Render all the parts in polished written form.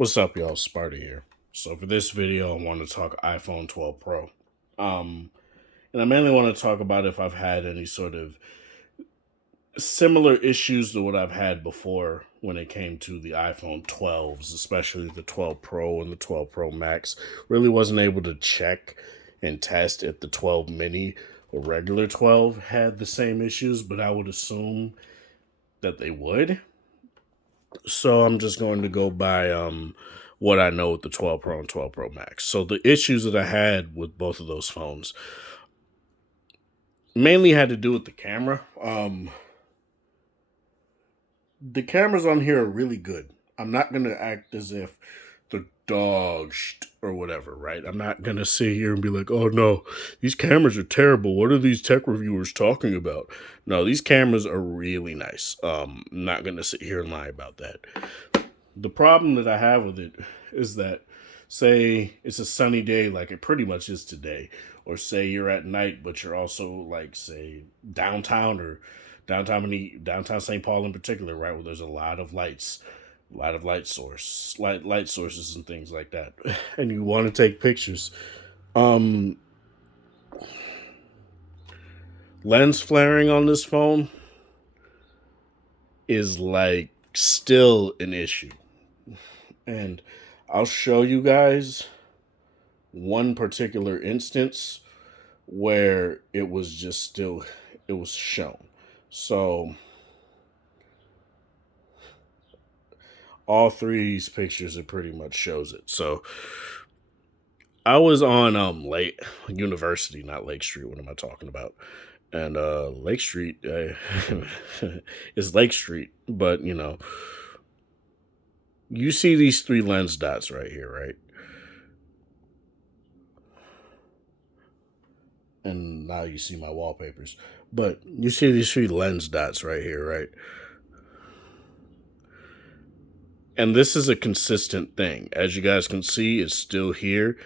What's up, y'all? Sparta here. So for this video, I want to talk iPhone 12 Pro. Um, and I mainly want to talk about if I've had any sort of similar issues to what I've had before when it came to the iPhone 12s, especially the 12 Pro and the 12 Pro Max. Really wasn't able to check and test if the 12 mini or regular 12 had the same issues, but I would assume that they would. So I'm just going to go by what I know with the 12 Pro and 12 Pro Max. So the issues that I had with both of those phones mainly had to do with the camera. The cameras on here are really good. I'm not going to act as if the or whatever, right? I'm not going to sit here and be like, oh no, these cameras are terrible. What are these tech reviewers talking about? No, these cameras are really nice. I'm not going to sit here and lie about that. The problem that I have with it is that, say it's a sunny day like it pretty much is today, or say you're at night but you're also like say downtown or downtown St. Paul in particular, right, where there's a lot of lights, a lot of light sources and things like that, and you want to take pictures. Um, Lens flaring on this phone is like still an issue, and I'll show you guys one particular instance where it was shown. So all three of these pictures it pretty much shows it. So I was on Lake University, not Lake Street. What am I talking about? And Lake Street is Lake Street, but you see these three lens dots right here, right? And now you see my wallpapers. But you see these three lens dots right here, right? And this is a consistent thing. As you guys can see, it's still here.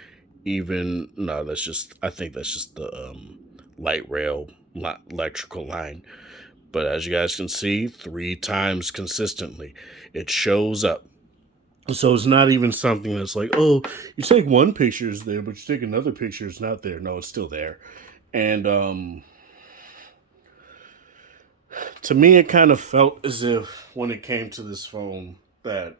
Even no, that's just I think that's just the light rail electrical line. But as you guys can see, three times consistently, it shows up. So it's not even something that's like, oh, you take one picture is there, but you take another picture it's not there. No, it's still there. And to me, it kind of felt as if when it came to this phone that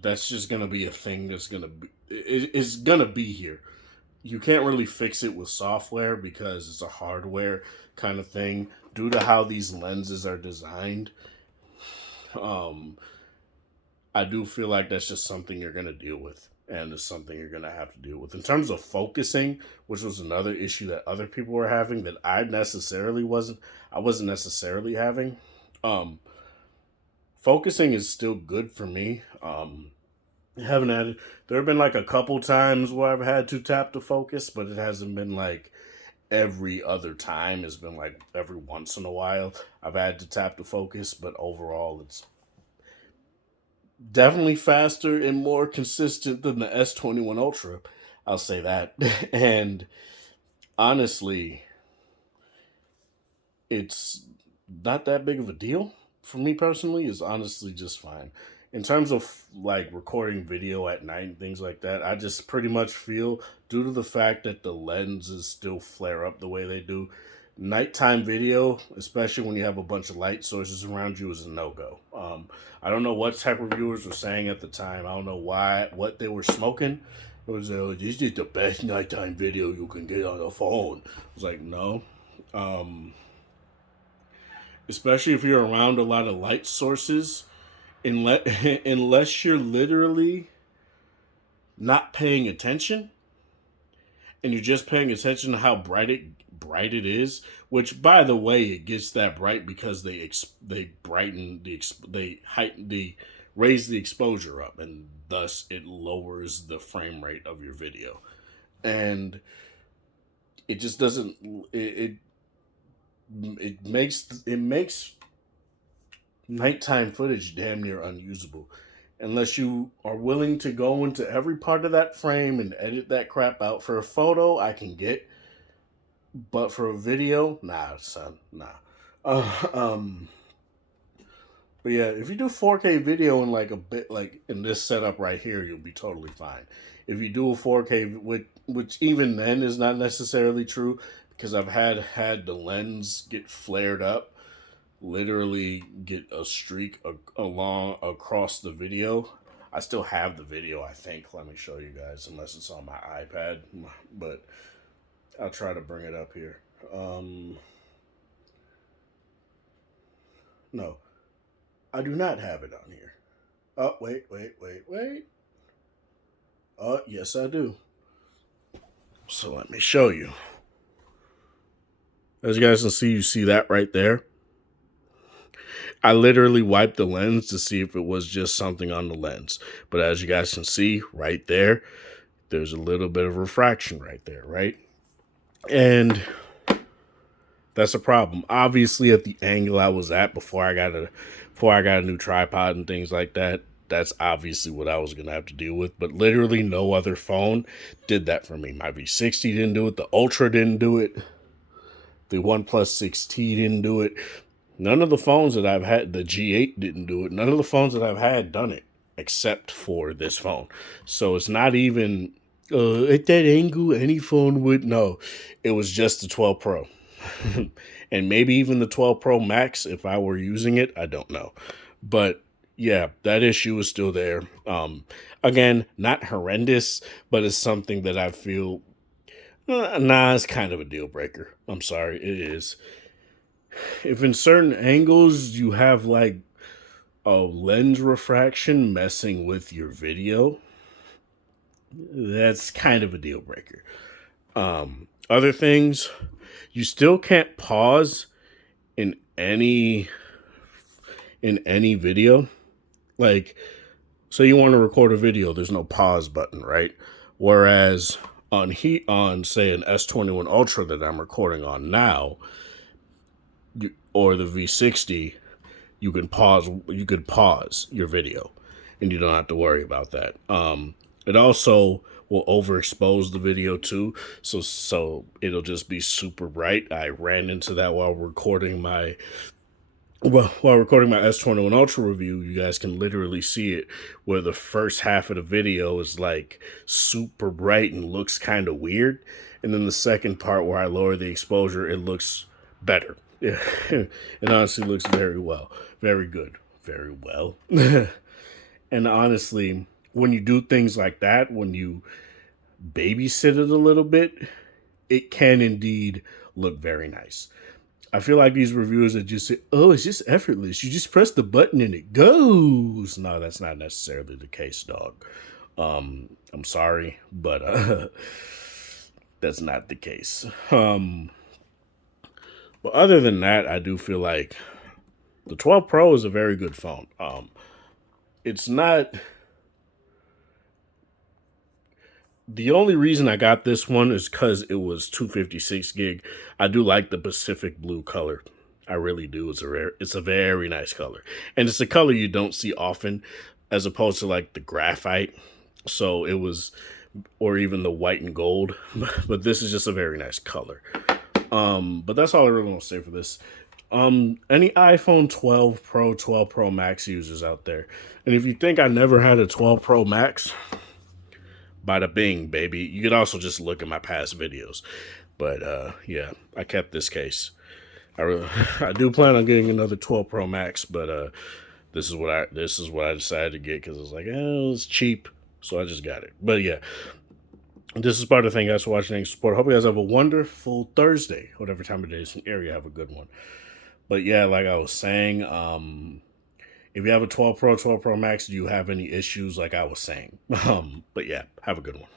that's just gonna be a thing that's gonna be it's gonna be here. You can't really fix it with software because it's a hardware kind of thing due to how these lenses are designed. um I do feel like that's just something you're gonna deal with, and it's something you're gonna have to deal with in terms of focusing, which was another issue that other people were having that I wasn't necessarily having. um Focusing is still good for me. Haven't had it. There have been like a couple times where I've had to tap to focus, but it hasn't been like every other time. It's been like every once in a while I've had to tap to focus, but overall it's definitely faster and more consistent than the S21 Ultra. I'll say that. And honestly, it's not that big of a deal for me personally. It's honestly just fine. In terms of like recording video at night and things like that, I just pretty much feel due to the fact that the lenses still flare up the way they do, nighttime video, especially when you have a bunch of light sources around you, is a no go. I don't know what tech reviewers were saying at the time. I don't know what they were smoking. It was this is the best nighttime video you can get on a phone. I was like, no. Um, Especially if you're around a lot of light sources, unless unless you're literally not paying attention and you're just paying attention to how bright it is, which by the way it gets that bright because they brighten they heighten the raise the exposure up, and thus it lowers the frame rate of your video. And it just doesn't it makes nighttime footage damn near unusable unless you are willing to go into every part of that frame and edit that crap out. For a photo I can get, but for a video, nah, son, nah. uh, um But yeah, if you do 4K video in like a bit, like in this setup right here, you'll be totally fine. If you do a 4K, which even then is not necessarily true, because I've had the lens get flared up, literally get a streak along across the video. I still have the video, I think. Let me show you guys, unless it's on my iPad, but I'll try to bring it up here. No, I do not have it on here. Oh, wait. Yes, I do. So let me show you. As you guys can see, you see that right there. I literally wiped the lens to see if it was just something on the lens. But as you guys can see right there, there's a little bit of refraction right there, right? And that's a problem. Obviously, at the angle I was at before I got a new tripod and things like that, that's obviously what I was gonna have to deal with. But literally, no other phone did that for me. My V60 didn't do it. The Ultra didn't do it. The OnePlus 6T didn't do it. None of the phones that I've had, the G8 didn't do it. None of the phones that I've had done it, except for this phone. So it's not even at that angle any phone would. No, it was just the 12 Pro. And maybe even the 12 Pro Max if I were using it. I don't know. But yeah, that issue is still there. Again, not horrendous, but it's something that I feel, it's kind of a deal breaker. I'm sorry, it is. If in certain angles you have like a lens refraction messing with your video, that's kind of a deal breaker. Other things, you still can't pause in any video. Like, so you want to record a video, there's no pause button, right? Whereas on say an S21 Ultra that I'm recording on now, or the V60, you can pause your video and you don't have to worry about that. It also will overexpose the video too, so it'll just be super bright. I ran into that while recording my S21 Ultra review. You guys can literally see it, where the first half of the video is like super bright and looks kind of weird, and then the second part where I lower the exposure, it looks better. Yeah, it honestly looks very good, very well. And honestly, when you do things like that, when you babysit it a little bit, it can indeed look very nice. I feel like these reviewers that just say, "Oh, it's just effortless. You just press the button and it goes." No, that's not necessarily the case, dog. I'm sorry, but that's not the case. But other than that, I do feel like the 12 Pro is a very good phone. It's not. The only reason I got this one is because it was 256 gig. I do like the Pacific blue color. I really do. It's a very nice color, and it's a color you don't see often, as opposed to like the graphite. So it was, or even the white and gold. But this is just a very nice color. But that's all I really want to say for this. Any iPhone 12 Pro, 12 Pro Max users out there, and if you think I never had a 12 Pro Max, bada bing, baby. You could also just look at my past videos. But yeah, I kept this case. I do plan on getting another 12 Pro Max, but this is what I decided to get because I was like, it's cheap, so I just got it. But yeah, this is part of the thing, guys, for watching and support. Hope you guys have a wonderful Thursday, whatever time of day is in the area. Have a good one. But yeah, like I was saying, if you have a 12 Pro, 12 Pro Max, do you have any issues like I was saying? But yeah, have a good one.